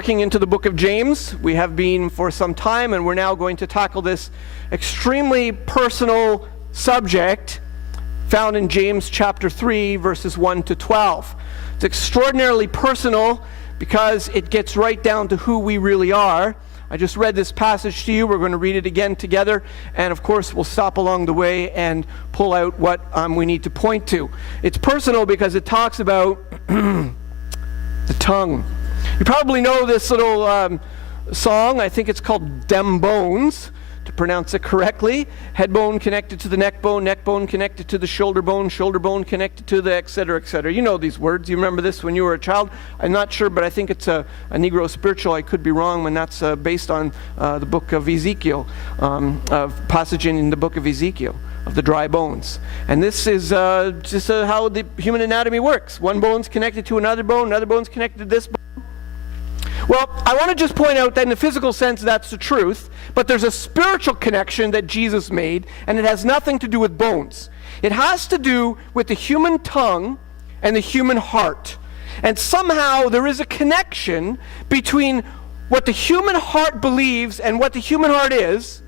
working into the book of James. We have been for some time, and we're now going to tackle this extremely personal subject found in James chapter 3, verses 1 to 12. It's extraordinarily personal because it gets right down to who we really are. I just read this passage to you. We're going to read it again together, and of course we'll stop along the way and pull out what we need to point to. It's personal because it talks about the tongue. You probably know this little song. I think it's called Dem Bones, to pronounce it correctly. Head bone connected to the neck bone connected to the shoulder bone connected to the et cetera, et cetera. You know these words. You remember this when you were a child? I'm not sure, but I think it's a Negro spiritual. I could be wrong when that's based on the book of Ezekiel, a passage in the book of Ezekiel of the dry bones. And this is just how the human anatomy works. One bone's connected to another bone's connected to this bone. Well, I want to just point out that in the physical sense, that's the truth, but there's a spiritual connection that Jesus made, and it has nothing to do with bones. It has to do with the human tongue and the human heart. And somehow there is a connection between what the human heart believes and what the human heart is,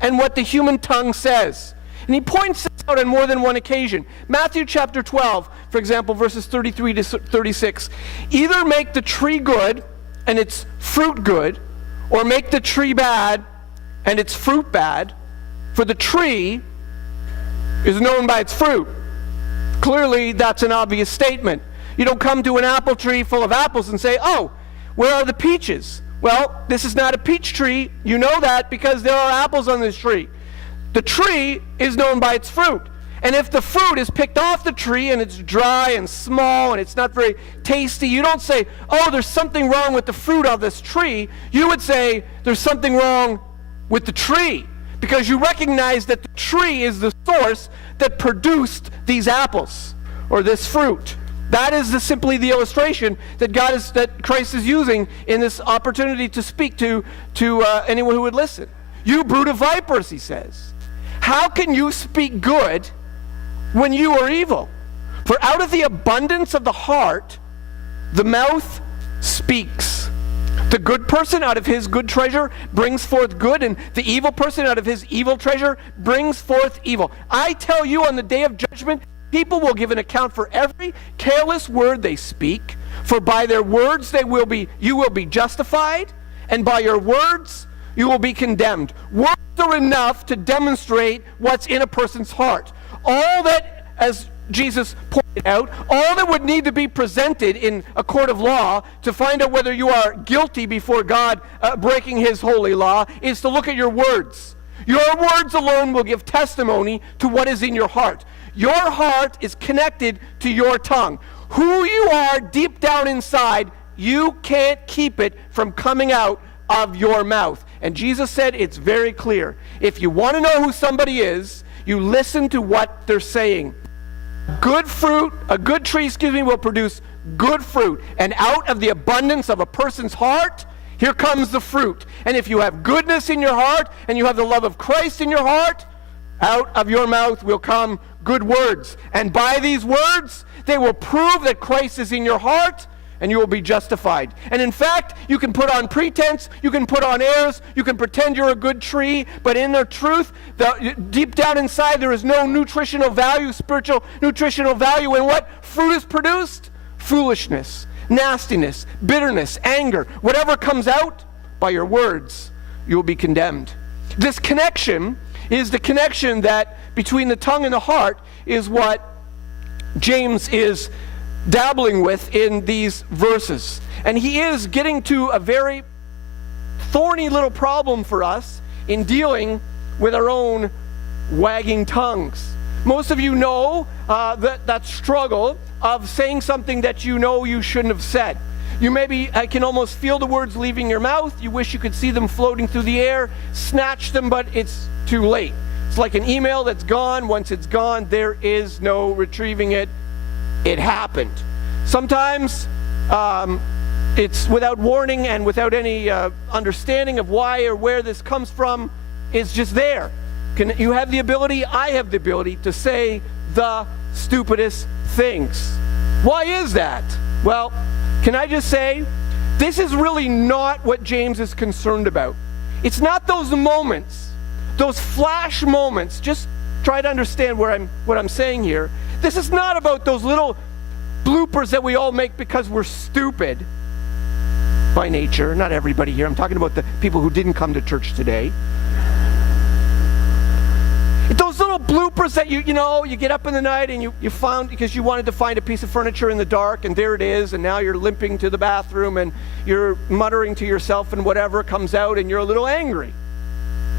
and what the human tongue says. And he points this out on more than one occasion. Matthew chapter 12, for example, verses 33 to 36. Either make the tree good and its fruit good, or make the tree bad and its fruit bad, for the tree is known by its fruit. Clearly, that's an obvious statement. You don't come to an apple tree full of apples and say, oh, where are the peaches? Well, this is not a peach tree. You know that because there are apples on this tree. The tree is known by its fruit. And if the fruit is picked off the tree and it's dry and small and it's not very tasty, you don't say, oh, there's something wrong with the fruit of this tree. You would say, there's something wrong with the tree, because you recognize that the tree is the source that produced these apples or this fruit. That is simply the illustration that Christ is using in this opportunity to speak to anyone who would listen. You brood of vipers, he says. How can you speak good when you are evil? For out of the abundance of the heart, the mouth speaks. The good person out of his good treasure brings forth good, and the evil person out of his evil treasure brings forth evil. I tell you, on the day of judgment, people will give an account for every careless word they speak. For by their words you will be justified, and by your words you will be condemned. Words are enough to demonstrate what's in a person's heart. All that, as Jesus pointed out, all that would need to be presented in a court of law to find out whether you are guilty before God breaking his holy law is to look at your words. Your words alone will give testimony to what is in your heart. Your heart is connected to your tongue. Who you are deep down inside, you can't keep it from coming out of your mouth. And Jesus said it's very clear. If you want to know who somebody is, you listen to what they're saying. A good tree, will produce good fruit. And out of the abundance of a person's heart, here comes the fruit. And if you have goodness in your heart, and you have the love of Christ in your heart, out of your mouth will come good words. And by these words, they will prove that Christ is in your heart, and you will be justified. And in fact, you can put on pretense, you can put on airs, you can pretend you're a good tree, but in the truth, deep down inside, there is no nutritional value, spiritual nutritional value. And what fruit is produced? Foolishness, nastiness, bitterness, anger. Whatever comes out, by your words, you will be condemned. This connection is the connection that between the tongue and the heart is what James is dabbling with in these verses. And he is getting to a very thorny little problem for us in dealing with our own wagging tongues. Most of you know that struggle of saying something that you know you shouldn't have said. I can almost feel the words leaving your mouth. You wish you could see them floating through the air, snatch them, but it's too late. It's like an email that's gone. Once it's gone, there is no retrieving it. It happened. Sometimes it's without warning and without any understanding of why or where this comes from. It's just there. You have the ability, I have the ability to say the stupidest things. Why is that? Well, can I just say This is really not what James is concerned about. It's not those moments, those flash moments. Just try to understand what I'm saying here. This is not about those little bloopers that we all make because we're stupid by nature. Not everybody here. I'm talking about the people who didn't come to church today. Those little bloopers that you get up in the night and you found because you wanted to find a piece of furniture in the dark, and there it is, and now you're limping to the bathroom and you're muttering to yourself, and whatever comes out, and you're a little angry.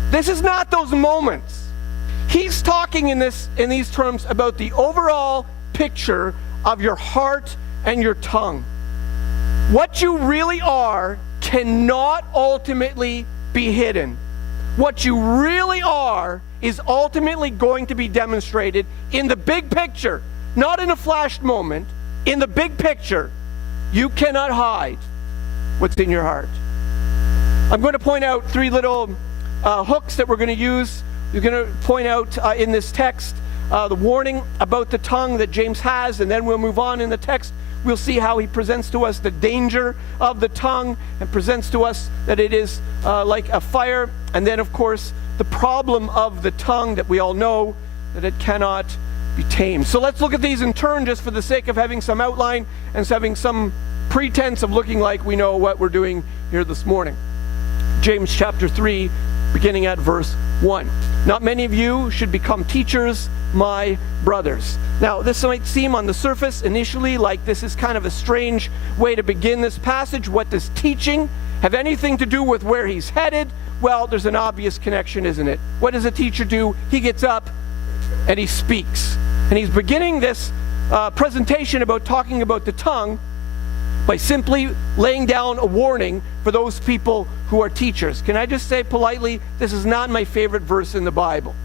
This is not those moments. He's talking in these terms about the overall picture of your heart and your tongue. What you really are cannot ultimately be hidden. What you really are is ultimately going to be demonstrated in the big picture, not in a flashed moment. In the big picture, you cannot hide what's in your heart. I'm going to point out three little hooks that we're going to use. We're going to point out in this text the warning about the tongue that James has, and then we'll move on in the text. We'll see how he presents to us the danger of the tongue and presents to us that it is like a fire. And then, of course, the problem of the tongue that we all know, that it cannot be tamed. So let's look at these in turn, just for the sake of having some outline and having some pretense of looking like we know what we're doing here this morning. James chapter 3, beginning at verse 1. Not many of you should become teachers, my brothers. Now, this might seem on the surface initially like this is kind of a strange way to begin this passage. What does teaching have anything to do with where he's headed? Well, there's an obvious connection, isn't it? What does a teacher do? He gets up and he speaks. And he's beginning this presentation about talking about the tongue by simply laying down a warning for those people who are teachers. Can I just say politely, this is not my favorite verse in the Bible.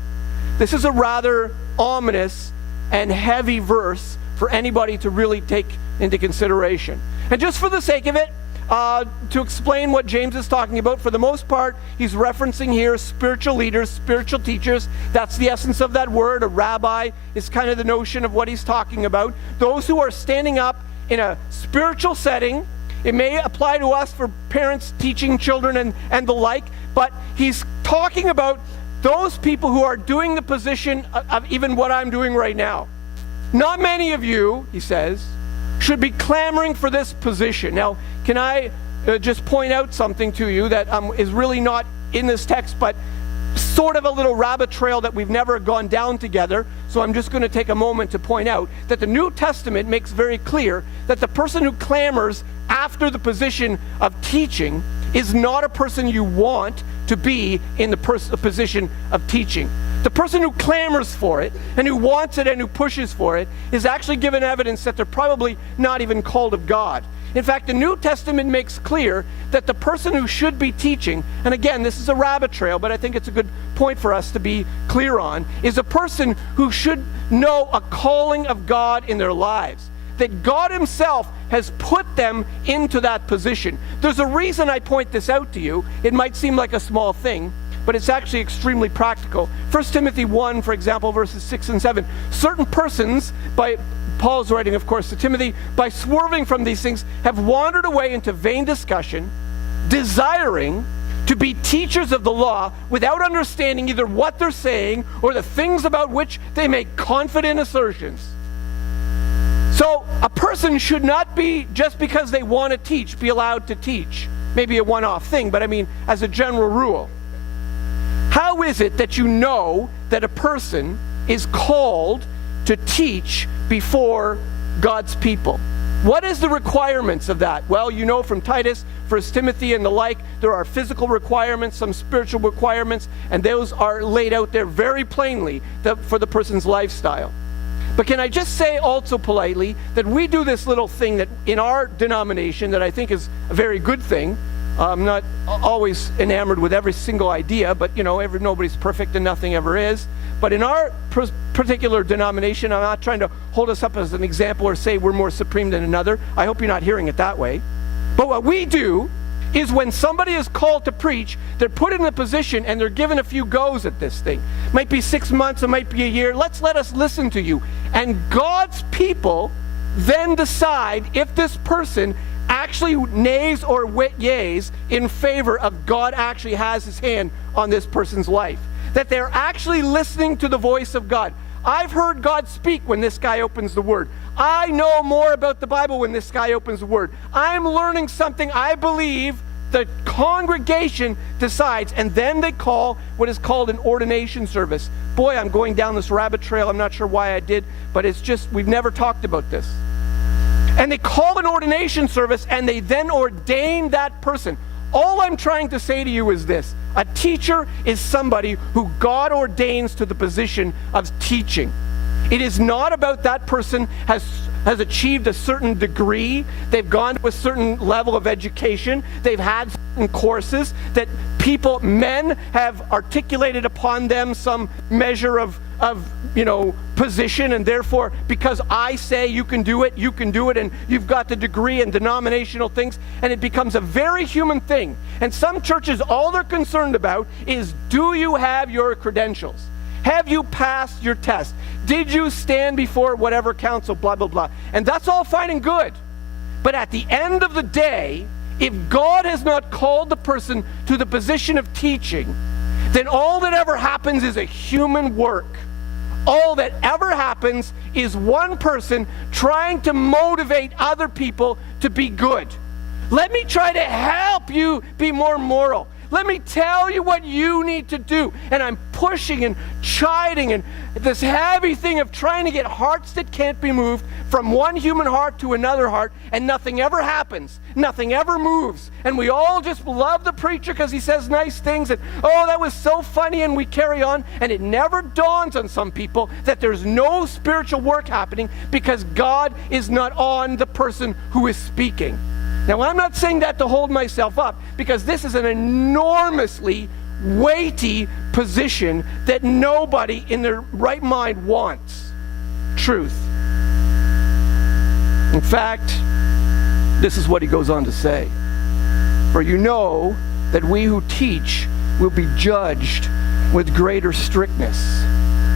This is a rather ominous and heavy verse for anybody to really take into consideration. And just for the sake of it, to explain what James is talking about, for the most part, he's referencing here spiritual leaders, spiritual teachers. That's the essence of that word. A rabbi is kind of the notion of what he's talking about. Those who are standing up in a spiritual setting. It may apply to us for parents teaching children and the like, but he's talking about those people who are doing the position of even what I'm doing right now. Not many of you, he says, should be clamoring for this position. Now, can I just point out something to you that is really not in this text, but sort of a little rabbit trail that we've never gone down together. So I'm just going to take a moment to point out that the New Testament makes very clear that the person who clamors after the position of teaching is not a person you want to be in the position of teaching. The person who clamors for it and who wants it and who pushes for it is actually given evidence that they're probably not even called of God. In fact, the New Testament makes clear that the person who should be teaching, and again, this is a rabbit trail, but I think it's a good point for us to be clear on, is a person who should know a calling of God in their lives. That God himself has put them into that position. There's a reason I point this out to you. It might seem like a small thing, but it's actually extremely practical. 1 Timothy 1, for example, verses 6 and 7. Certain persons, by Paul's writing, of course, to Timothy, by swerving from these things, have wandered away into vain discussion, desiring to be teachers of the law without understanding either what they're saying or the things about which they make confident assertions. So a person should not be, just because they want to teach, be allowed to teach. Maybe a one-off thing, but I mean, as a general rule. How is it that you know that a person is called to teach before God's people? What is the requirements of that? Well, you know from Titus, 1 Timothy and the like, there are physical requirements, some spiritual requirements, and those are laid out there very plainly for the person's lifestyle. But can I just say also politely that we do this little thing that in our denomination that I think is a very good thing. I'm not always enamored with every single idea, but nobody's perfect and nothing ever is. But in our particular denomination, I'm not trying to hold us up as an example or say we're more supreme than another. I hope you're not hearing it that way. But what we do is when somebody is called to preach, they're put in a position and they're given a few goes at this thing. It might be 6 months, it might be a year. Let us listen to you. And God's people then decide if this person actually nays or yays in favor of God actually has his hand on this person's life. That they're actually listening to the voice of God. I've heard God speak when this guy opens the Word. I know more about the Bible when this guy opens the Word. I'm learning something I believe the congregation decides, and then they call what is called an ordination service. Boy, I'm going down this rabbit trail. I'm not sure why I did, but it's just, we've never talked about this. And they call an ordination service, and they then ordain that person. All I'm trying to say to you is this: a teacher is somebody who God ordains to the position of teaching. It is not about that person has achieved a certain degree, they've gone to a certain level of education, they've had certain courses, that men have articulated upon them some measure of position, and therefore, because I say you can do it, and you've got the degree and denominational things, and it becomes a very human thing. And some churches, all they're concerned about is, do you have your credentials? Have you passed your test? Did you stand before whatever council, blah, blah, blah. And that's all fine and good. But at the end of the day, if God has not called the person to the position of teaching, then all that ever happens is a human work. All that ever happens is one person trying to motivate other people to be good. Let me try to help you be more moral. Let me tell you what you need to do. And I'm pushing and chiding and this heavy thing of trying to get hearts that can't be moved from one human heart to another heart, and nothing ever happens. Nothing ever moves. And we all just love the preacher because he says nice things, and oh, that was so funny, and we carry on. And it never dawns on some people that there's no spiritual work happening because God is not on the person who is speaking. Now, I'm not saying that to hold myself up, because this is an enormously weighty position that nobody in their right mind wants. Truth. In fact, this is what he goes on to say. For you know that we who teach will be judged with greater strictness.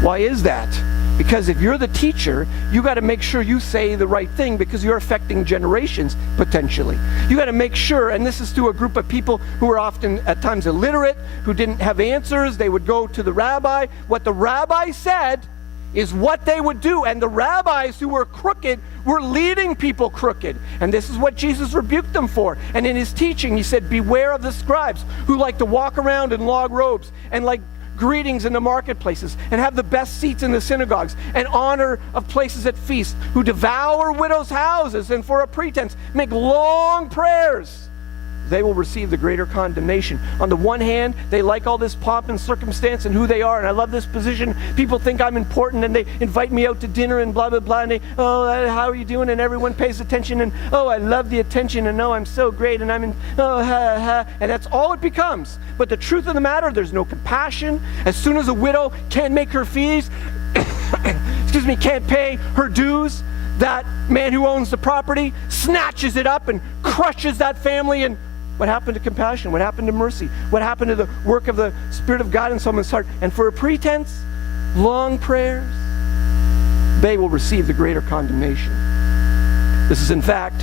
Why is that? Because if you're the teacher, you got to make sure you say the right thing, because you're affecting generations, potentially. You got to make sure, and this is to a group of people who are often at times illiterate, who didn't have answers. They would go to the rabbi. What the rabbi said is what they would do. And the rabbis who were crooked were leading people crooked. And this is what Jesus rebuked them for. And in his teaching, he said, beware of the scribes who like to walk around in long robes and like greetings in the marketplaces, and have the best seats in the synagogues, and honor of places at feasts, who devour widows' houses, and for a pretense make long prayers. They will receive the greater condemnation. On the one hand, they like all this pomp and circumstance and who they are, and I love this position. People think I'm important, and they invite me out to dinner and blah, blah, blah, and they, oh, how are you doing? And everyone pays attention, and oh, I love the attention, and oh, I'm so great, and I'm in, oh, ha, ha, and that's all it becomes. But the truth of the matter, there's no compassion. As soon as a widow can't make her fees, can't pay her dues, that man who owns the property snatches it up and crushes that family. And what happened to compassion? What happened to mercy? What happened to the work of the Spirit of God in someone's heart? And for a pretense, long prayers, they will receive the greater condemnation. This is, in fact,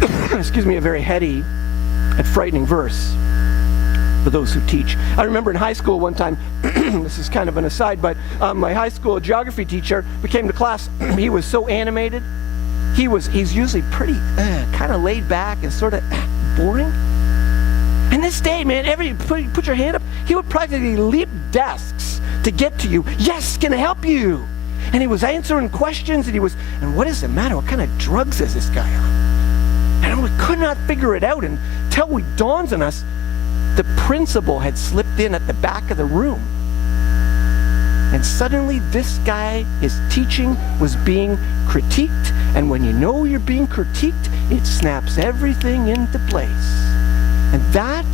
a very heady and frightening verse for those who teach. I remember in high school one time, this is kind of an aside, but my high school geography teacher, we came to class, he was so animated. He's usually pretty kind of laid back and sort of boring. And this day, man, put your hand up, he would practically leap desks to get to you. Yes, can I help you? And he was answering questions, and what is the matter? What kind of drugs is this guy on? And we could not figure it out until it dawns on us, the principal had slipped in at the back of the room. And suddenly this guy, his teaching was being critiqued. And when you know you're being critiqued, it snaps everything into place. And that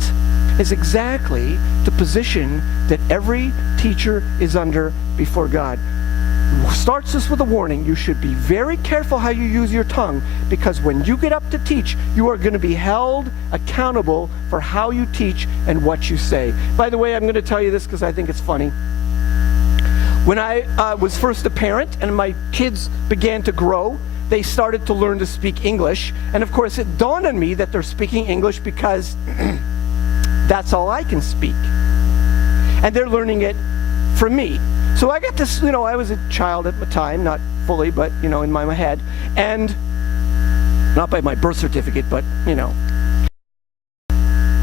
is exactly the position that every teacher is under before God. Starts this with a warning. You should be very careful how you use your tongue, because when you get up to teach, you are going to be held accountable for how you teach and what you say. By the way, I'm going to tell you this because I think it's funny. When I was first a parent and my kids began to grow, they started to learn to speak English. And of course, it dawned on me that they're speaking English because that's all I can speak. And they're learning it from me. So I got this, I was a child at the time, not fully, but, in my head. And not by my birth certificate, but,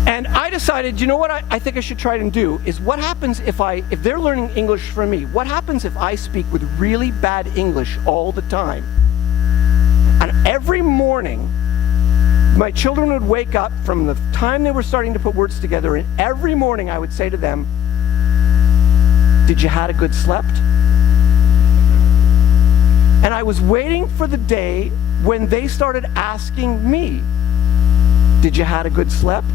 And I decided, what I think I should try and do is what happens if they're learning English from me, what happens if I speak with really bad English all the time? And every morning, my children would wake up from the time they were starting to put words together, and every morning I would say to them, "Did you had a good slept?" And I was waiting for the day when they started asking me, "Did you had a good slept?"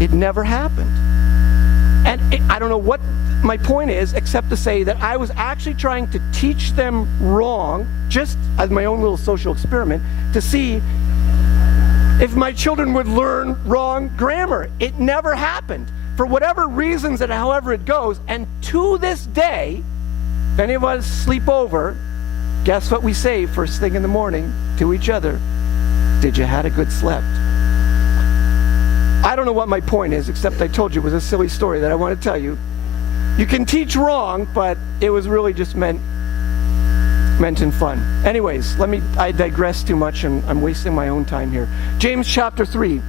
It never happened. And I don't know what my point is, except to say that I was actually trying to teach them wrong, just as my own little social experiment, to see if my children would learn wrong grammar. It never happened, for whatever reasons and however it goes. And to this day, if any of us sleep over, guess what we say first thing in the morning to each other? "Did you had a good slept?" I don't know what my point is, except I told you it was a silly story that I want to tell you. You can teach wrong, but it was really just meant in fun. Anyways, I digress too much and I'm wasting my own time here. James chapter 3,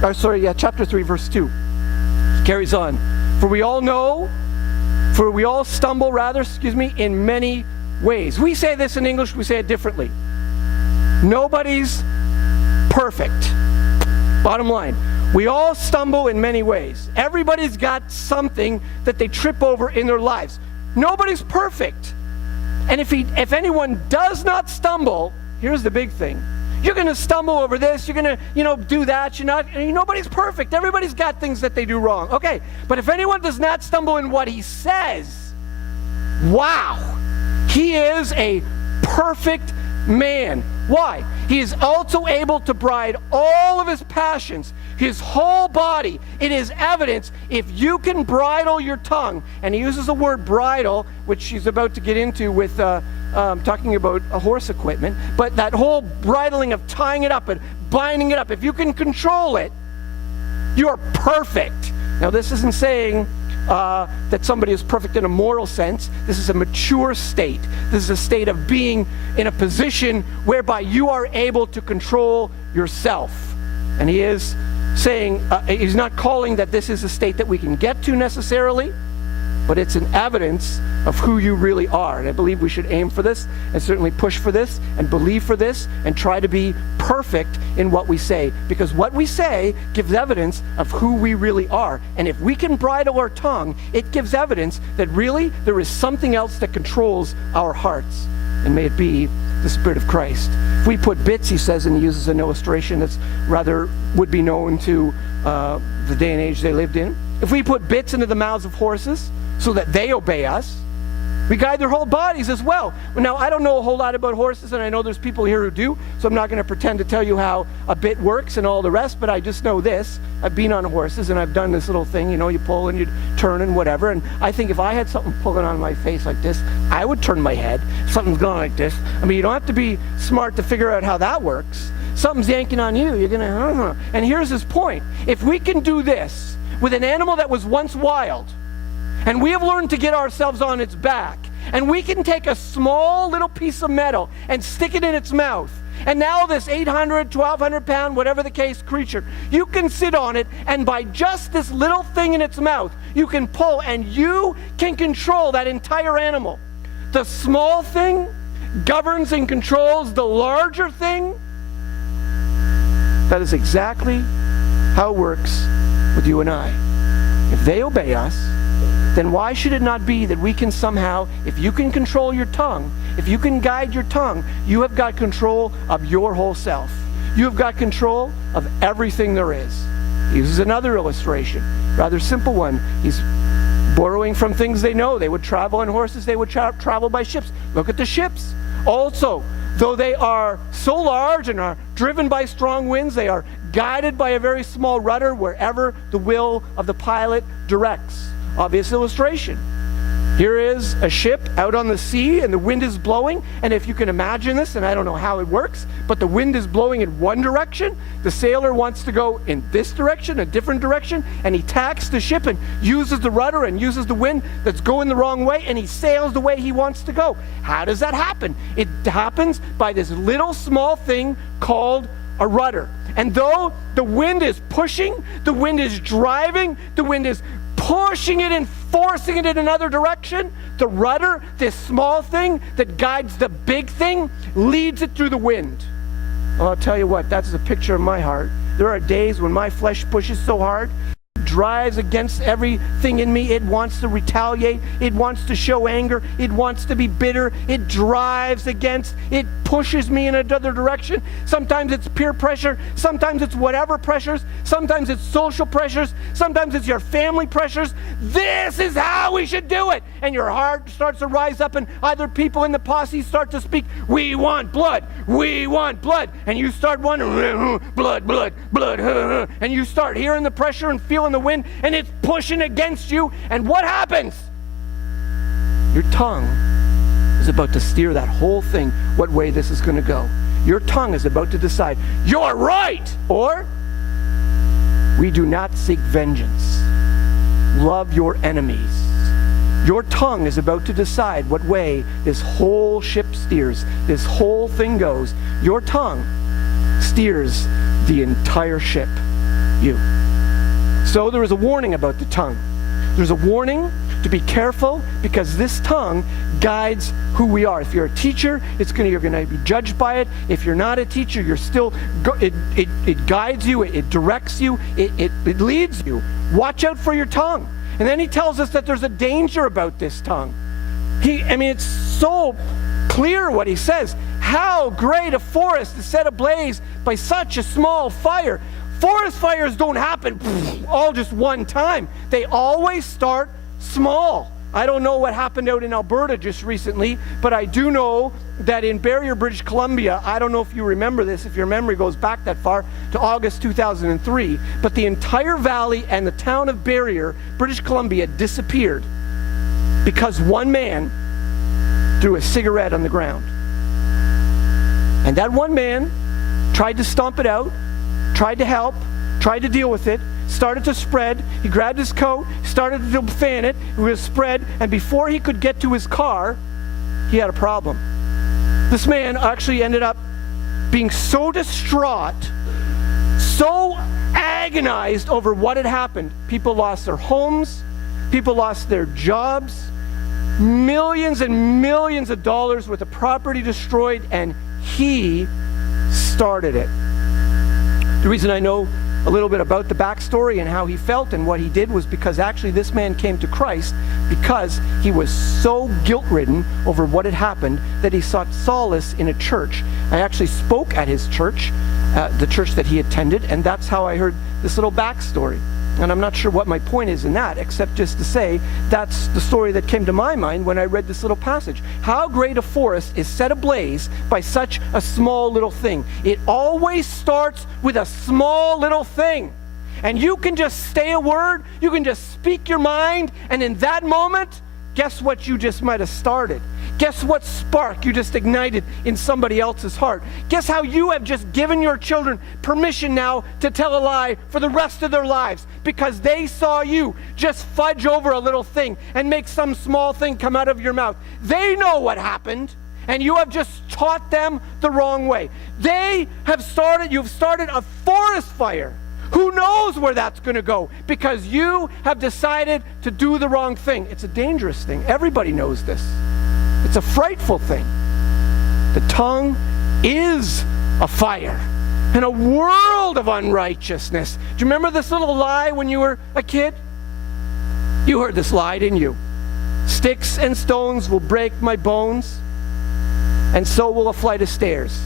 verse 2. Carries on. For we all stumble, in many ways. We say this in English, we say it differently. Nobody's perfect. Bottom line. We all stumble in many ways. Everybody's got something that they trip over in their lives. Nobody's perfect. And if anyone does not stumble, here's the big thing. You're going to stumble over this. You're going to, do that. Nobody's perfect. Everybody's got things that they do wrong. Okay, but if anyone does not stumble in what he says, wow, he is a perfect man. Why? He is also able to bridle all of his passions, his whole body. It is evidence if you can bridle your tongue, and he uses the word bridle, which she's about to get into with talking about a horse equipment, but that whole bridling of tying it up and binding it up, if you can control it, you are perfect. Now, this isn't saying that somebody is perfect in a moral sense. This is a mature state. This is a state of being in a position whereby you are able to control yourself. And he is saying, he's not calling that this is a state that we can get to necessarily, but it's an evidence of who you really are. And I believe we should aim for this and certainly push for this and believe for this and try to be perfect in what we say, because what we say gives evidence of who we really are. And if we can bridle our tongue, it gives evidence that really there is something else that controls our hearts. And may it be the Spirit of Christ. If we put bits, he says, and he uses an illustration that's rather would be known to the day and age they lived in. If we put bits into the mouths of horses so that they obey us, we guide their whole bodies as well. Now, I don't know a whole lot about horses, and I know there's people here who do, so I'm not going to pretend to tell you how a bit works and all the rest, but I just know this. I've been on horses, and I've done this little thing, you pull and you turn and whatever, and I think if I had something pulling on my face like this, I would turn my head. If something's going like this. I mean, you don't have to be smart to figure out how that works. Something's yanking on you. You're going to, And here's his point. If we can do this with an animal that was once wild, and we have learned to get ourselves on its back, and we can take a small little piece of metal and stick it in its mouth, and now this 800, 1,200 pound, whatever the case, creature, you can sit on it, and by just this little thing in its mouth, you can pull, and you can control that entire animal. The small thing governs and controls the larger thing. That is exactly how it works with you and I. If they obey us, then why should it not be that we can somehow, if you can control your tongue, if you can guide your tongue, you have got control of your whole self. You have got control of everything there is. He uses another illustration, rather simple one. He's borrowing from things they know. They would travel on horses, they would travel by ships. Look at the ships. Also, though they are so large and are driven by strong winds, they are guided by a very small rudder wherever the will of the pilot directs. Obvious illustration. Here is a ship out on the sea, and the wind is blowing, and if you can imagine this, and I don't know how it works, but the wind is blowing in one direction, the sailor wants to go in this direction, a different direction, and he tacks the ship and uses the rudder and uses the wind that's going the wrong way, and he sails the way he wants to go. How does that happen? It happens by this little small thing called a rudder. And though the wind is pushing, the wind is driving, the wind is pushing it and forcing it in another direction, the rudder, this small thing that guides the big thing, leads it through the wind. Well, I'll tell you what, that's a picture of my heart. There are days when my flesh pushes so hard, drives against everything in me. It wants to retaliate. It wants to show anger. It wants to be bitter. It drives against. It pushes me in another direction. Sometimes it's peer pressure. Sometimes it's whatever pressures. Sometimes it's social pressures. Sometimes it's your family pressures. This is how we should do it. And your heart starts to rise up, and either people in the posse start to speak, we want blood. We want blood. And you start wondering, blood, blood, blood. And you start hearing the pressure and feeling the wind, and it's pushing against you. And what happens? Your tongue is about to steer that whole thing, what way this is going to go. Your tongue is about to decide, you're right, or we do not seek vengeance. Love your enemies. Your tongue is about to decide what way this whole ship steers, this whole thing goes. Your tongue steers the entire ship. You. So there is a warning about the tongue. There's a warning to be careful, because this tongue guides who we are. If you're a teacher, you're going to be judged by it. If you're not a teacher, you're still it guides you, it directs you, it leads you. Watch out for your tongue. And then he tells us that there's a danger about this tongue. It's so clear what he says. How great a forest is set ablaze by such a small fire. Forest fires don't happen all just one time. They always start small. I don't know what happened out in Alberta just recently, but I do know that in Barrier, British Columbia, I don't know if you remember this, if your memory goes back that far, to August 2003, but the entire valley and the town of Barrier, British Columbia, disappeared because one man threw a cigarette on the ground. And that one man tried to stomp it out, tried to help, tried to deal with it, started to spread. He grabbed his coat, started to fan it, it was spread, and before he could get to his car, he had a problem. This man actually ended up being so distraught, so agonized over what had happened. People lost their homes, people lost their jobs, millions and millions of dollars worth of property destroyed, and he started it. The reason I know a little bit about the backstory and how he felt and what he did was because actually this man came to Christ because he was so guilt-ridden over what had happened that he sought solace in a church. I actually spoke at his church, the church that he attended, and that's how I heard this little backstory. And I'm not sure what my point is in that, except just to say that's the story that came to my mind when I read this little passage. How great a forest is set ablaze by such a small little thing. It always starts with a small little thing. And you can just say a word, you can just speak your mind, and in that moment, guess what you just might have started? Guess what spark you just ignited in somebody else's heart? Guess how you have just given your children permission now to tell a lie for the rest of their lives because they saw you just fudge over a little thing and make some small thing come out of your mouth. They know what happened, and you have just taught them the wrong way. You've started a forest fire. Who knows where that's going to go? Because you have decided to do the wrong thing. It's a dangerous thing. Everybody knows this. It's a frightful thing. The tongue is a fire and a world of unrighteousness. Do you remember this little lie when you were a kid? You heard this lie, didn't you? Sticks and stones will break my bones, and so will a flight of stairs.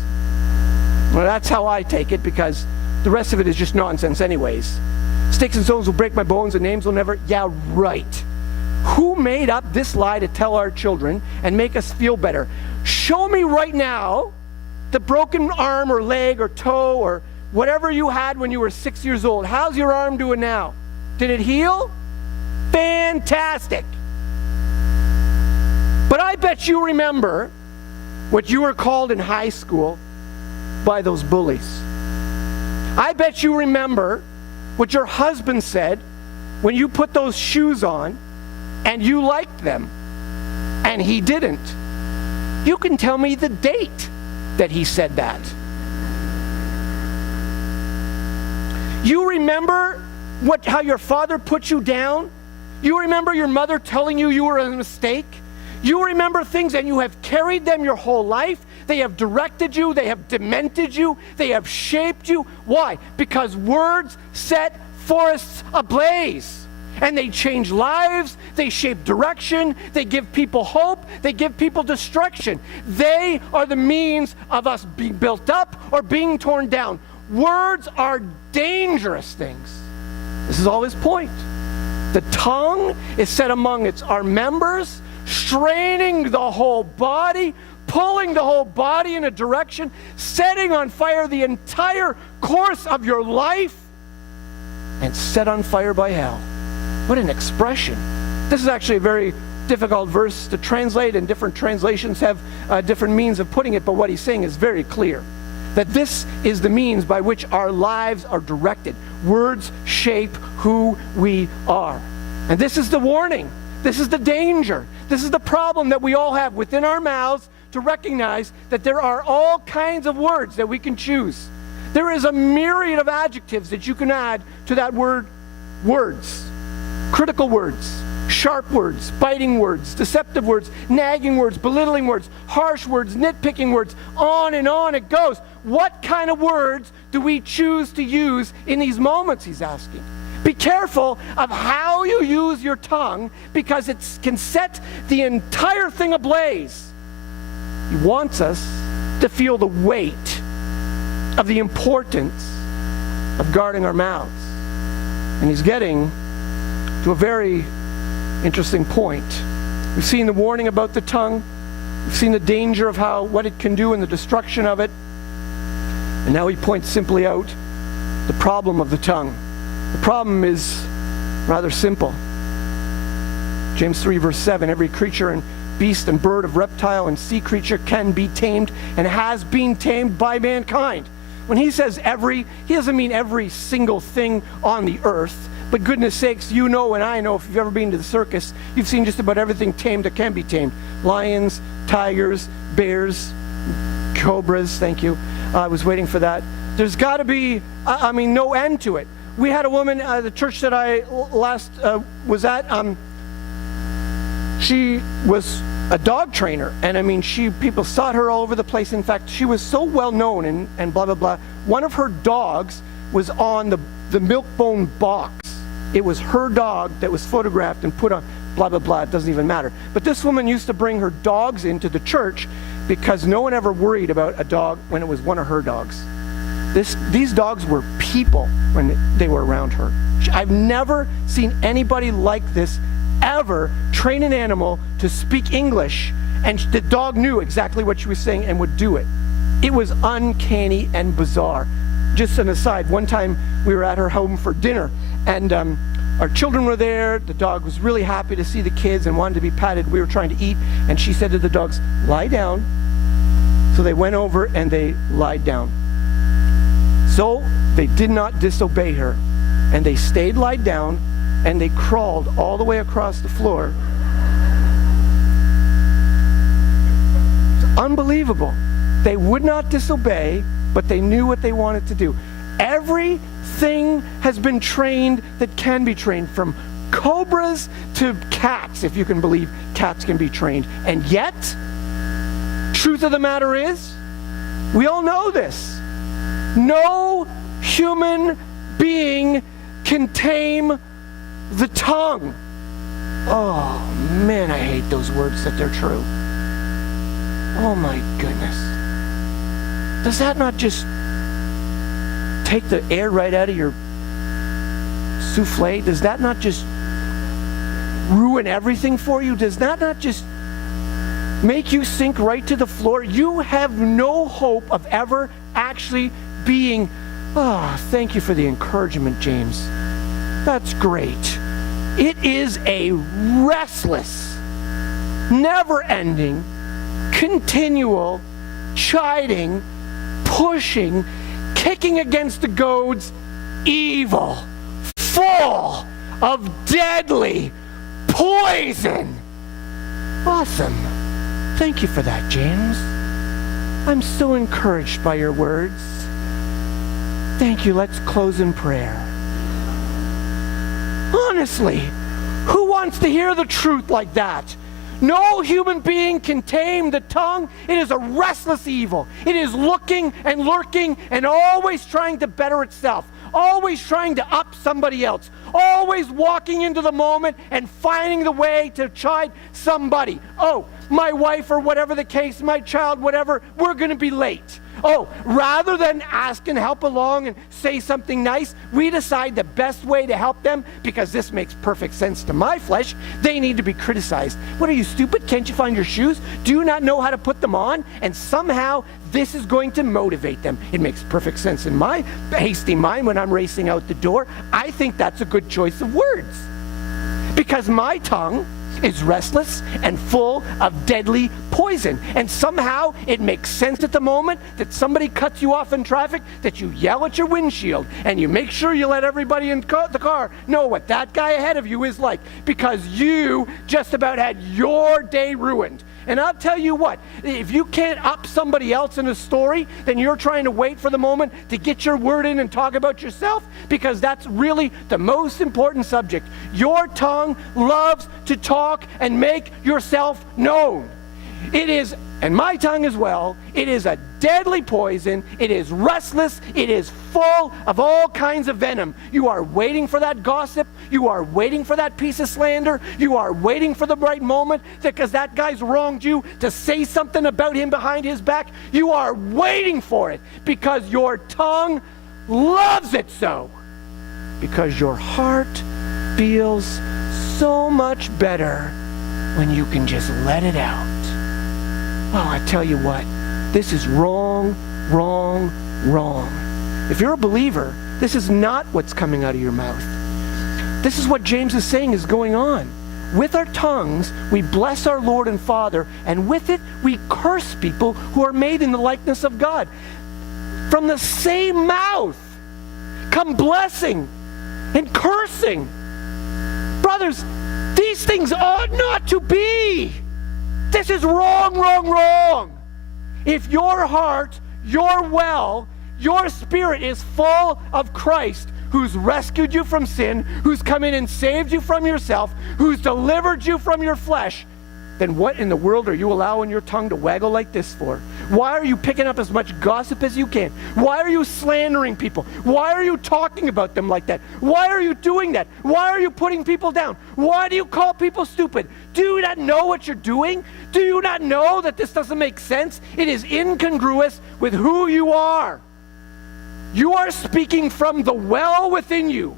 Well, that's how I take it, because the rest of it is just nonsense anyways. Sticks and stones will break my bones and names will never... Yeah, right. Who made up this lie to tell our children and make us feel better? Show me right now the broken arm or leg or toe or whatever you had when you were 6 years old. How's your arm doing now? Did it heal? Fantastic. But I bet you remember what you were called in high school by those bullies. I bet you remember what your husband said when you put those shoes on and you liked them and he didn't. You can tell me the date that he said that. You remember how your father put you down? You remember your mother telling you were a mistake? You remember things and you have carried them your whole life. They have directed you. They have demented you. They have shaped you. Why? Because words set forests ablaze. And they change lives. They shape direction. They give people hope. They give people destruction. They are the means of us being built up or being torn down. Words are dangerous things. This is all his point. The tongue is set among our members, straining the whole body, pulling the whole body in a direction, setting on fire the entire course of your life, and set on fire by hell. What an expression. This is actually a very difficult verse to translate, and different translations have different means of putting it, but what he's saying is very clear. That this is the means by which our lives are directed. Words shape who we are. And this is the warning. This is the danger. This is the problem that we all have within our mouths, to recognize that there are all kinds of words that we can choose. There is a myriad of adjectives that you can add to that word, words. Critical words, sharp words, biting words, deceptive words, nagging words, belittling words, harsh words, nitpicking words, on it goes. What kind of words do we choose to use in these moments, he's asking. Be careful of how you use your tongue, because it can set the entire thing ablaze. He wants us to feel the weight of the importance of guarding our mouths. And he's getting to a very interesting point. We've seen the warning about the tongue. We've seen the danger of what it can do and the destruction of it. And now he points simply out the problem of the tongue. The problem is rather simple. James 3 verse 7, every creature and beast and bird, of reptile and sea creature can be tamed and has been tamed by mankind. When he says every, he doesn't mean every single thing on the earth. But goodness sakes, you know and I know, if you've ever been to the circus, you've seen just about everything tamed that can be tamed. Lions, tigers, bears, cobras, thank you. I was waiting for that. There's got to be, no end to it. We had a woman at the church that I last was at. She was a dog trainer, and people sought her all over the place. In fact, she was so well known and blah, blah, blah. One of her dogs was on the milk-bone box. It was her dog that was photographed and put on blah, blah, blah. It doesn't even matter. But this woman used to bring her dogs into the church because no one ever worried about a dog when it was one of her dogs. These dogs were people when they were around her. I've never seen anybody like this ever train an animal to speak English, and the dog knew exactly what she was saying and would do it. It was uncanny and bizarre. Just an aside, one time we were at her home for dinner, and our children were there. The dog was really happy to see the kids and wanted to be patted. We were trying to eat, and she said to the dogs, "Lie down." So they went over and they lied down. So they did not disobey her, and they stayed lied down, and they crawled all the way across the floor. It's unbelievable. They would not disobey, but they knew what they wanted to do. Everything has been trained that can be trained, from cobras to cats, if you can believe cats can be trained. And yet, truth of the matter is, we all know this. No human being can tame the tongue. Oh man, I hate those words that they're true. Oh my goodness. Does that not just take the air right out of your souffle? Does that not just ruin everything for you? Does that not just make you sink right to the floor? You have no hope of ever actually being, thank you for the encouragement, James. That's great. It is a restless never-ending, continual, chiding, pushing, kicking against the goads, evil, full of deadly poison. Awesome. Thank you for that, James. I'm so encouraged by your words. Thank you. Let's close in prayer. Honestly, who wants to hear the truth like that? No human being can tame the tongue. It is a restless evil. It is looking and lurking and always trying to better itself, always trying to up somebody else, always walking into the moment and finding the way to chide somebody. Oh, my wife or whatever the case, my child, whatever, we're going to be late. Oh, rather than ask and help along and say something nice, we decide the best way to help them, because this makes perfect sense to my flesh, they need to be criticized. What, are you stupid? Can't you find your shoes? Do you not know how to put them on? And somehow this is going to motivate them. It makes perfect sense in my hasty mind when I'm racing out the door. I think that's a good choice of words, because my tongue is restless and full of deadly poison. And somehow it makes sense at the moment that somebody cuts you off in traffic, that you yell at your windshield and you make sure you let everybody in the car know what that guy ahead of you is like, because you just about had your day ruined. And I'll tell you what, if you can't up somebody else in a story, then you're trying to wait for the moment to get your word in and talk about yourself, because that's really the most important subject. Your tongue loves to talk and make yourself known. It is, and my tongue as well, it is a deadly poison. It is restless. It is full of all kinds of venom. You are waiting for that gossip. You are waiting for that piece of slander. You are waiting for the right moment because that guy's wronged you to say something about him behind his back. You are waiting for it because your tongue loves it so. Because your heart feels so much better when you can just let it out. Oh, I tell you what, this is wrong, wrong, wrong. If you're a believer, this is not what's coming out of your mouth. This is what James is saying is going on. With our tongues, we bless our Lord and Father, and with it, we curse people who are made in the likeness of God. From the same mouth come blessing and cursing. Brothers, these things ought not to be. This is wrong, wrong, wrong. If your heart, your well, your spirit is full of Christ, who's rescued you from sin, who's come in and saved you from yourself, who's delivered you from your flesh, then what in the world are you allowing your tongue to waggle like this for? Why are you picking up as much gossip as you can? Why are you slandering people? Why are you talking about them like that? Why are you doing that? Why are you putting people down? Why do you call people stupid? Do you not know what you're doing? Do you not know that this doesn't make sense? It is incongruous with who you are. You are speaking from the well within you.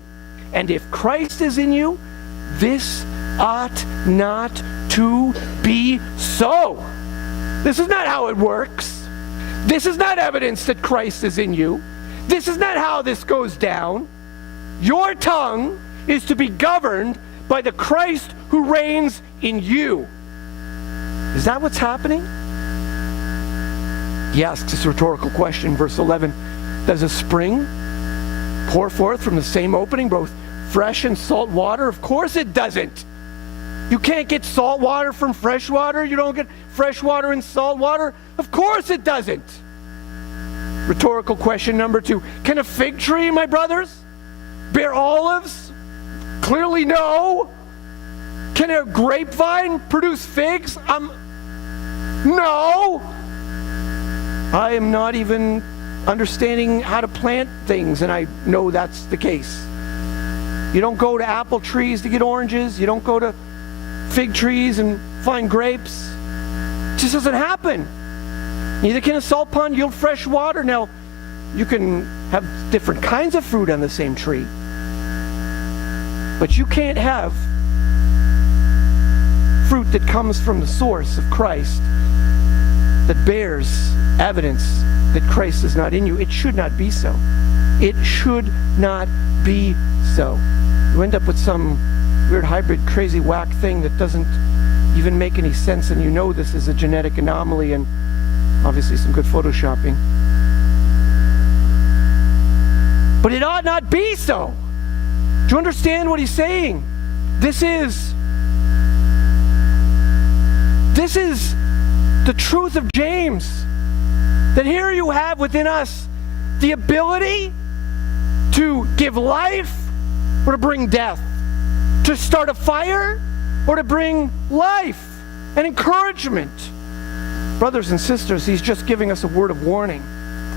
And if Christ is in you, this ought not to be so. This is not how it works. This is not evidence that Christ is in you. This is not how this goes down. Your tongue is to be governed by the Christ who reigns in you. Is that what's happening? He asks this rhetorical question, verse 11. Does a spring pour forth from the same opening both fresh and salt water? Of course it doesn't. You can't get salt water from fresh water. You don't get fresh water in salt water. Of course it doesn't. Rhetorical question number 2. Can a fig tree, my brothers, bear olives? Clearly no. Can a grapevine produce figs? No. I am not even understanding how to plant things, and I know that's the case. You don't go to apple trees to get oranges. You don't go to fig trees and find grapes. It just doesn't happen. Neither can a salt pond yield fresh water. Now, you can have different kinds of fruit on the same tree, but you can't have fruit that comes from the source of Christ that bears evidence that Christ is not in you. It should not be so. It should not be so. You end up with some weird hybrid crazy whack thing that doesn't even make any sense, and you know this is a genetic anomaly and obviously some good photoshopping. But it ought not be so. Do you understand what he's saying? This is the truth of James. That here you have within us the ability to give life or to bring death, to start a fire or to bring life and encouragement. Brothers and sisters, he's just giving us a word of warning.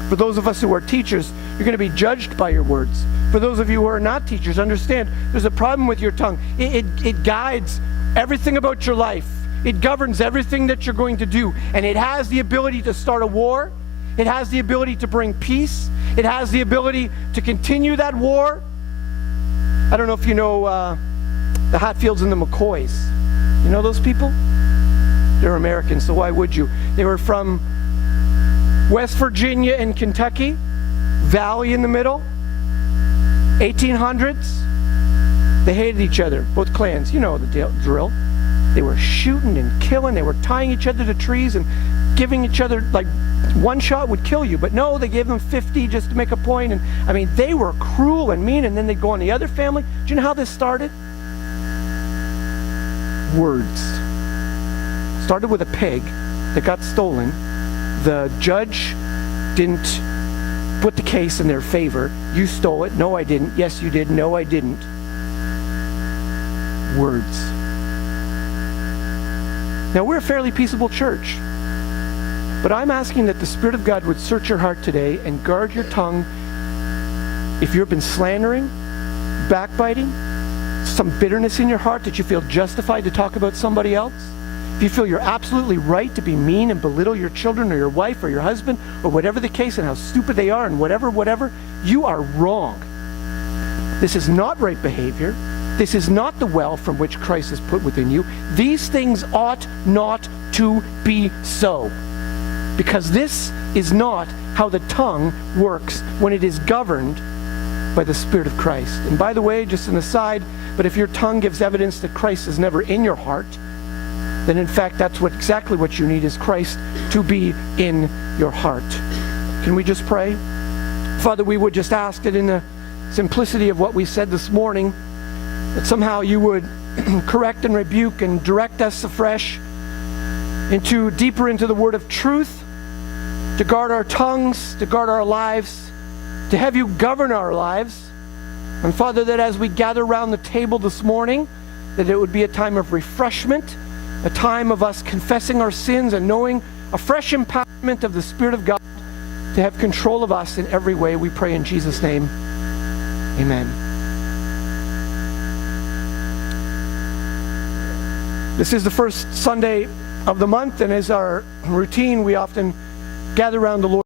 For those of us who are teachers, you're going to be judged by your words. For those of you who are not teachers, understand there's a problem with your tongue. It guides everything about your life. It governs everything that you're going to do. And it has the ability to start a war. It has the ability to bring peace. It has the ability to continue that war. I don't know if you know the Hatfields and the McCoys. You know those people? They're Americans, so why would you? They were from West Virginia and Kentucky, Valley in the middle, 1800s. They hated each other, both clans. You know the drill. They were shooting and killing. They were tying each other to trees and giving each other, like, one shot would kill you. But no, they gave them 50 just to make a point. And I mean, they were cruel and mean. And then they'd go on the other family. Do you know how this started? Words. Started with a pig that got stolen. The judge didn't put the case in their favor. You stole it. No, I didn't. Yes, you did. No, I didn't. Words. Now, we're a fairly peaceable church, but I'm asking that the Spirit of God would search your heart today and guard your tongue. If you've been slandering, backbiting, some bitterness in your heart that you feel justified to talk about somebody else, if you feel you're absolutely right to be mean and belittle your children or your wife or your husband or whatever the case and how stupid they are and whatever, you are wrong. This is not right behavior. This is not the well from which Christ has put within you. These things ought not to be so. Because this is not how the tongue works when it is governed by the Spirit of Christ. And by the way, just an aside, but if your tongue gives evidence that Christ is never in your heart, then in fact that's exactly what you need, is Christ to be in your heart. Can we just pray? Father, we would just ask that in the simplicity of what we said this morning, that somehow you would correct and rebuke and direct us afresh deeper into the word of truth, to guard our tongues, to guard our lives, to have you govern our lives. And Father, that as we gather around the table this morning, that it would be a time of refreshment, a time of us confessing our sins and knowing a fresh empowerment of the Spirit of God to have control of us in every way. We pray in Jesus' name. Amen. This is the first Sunday of the month, and as our routine, we often gather around the Lord.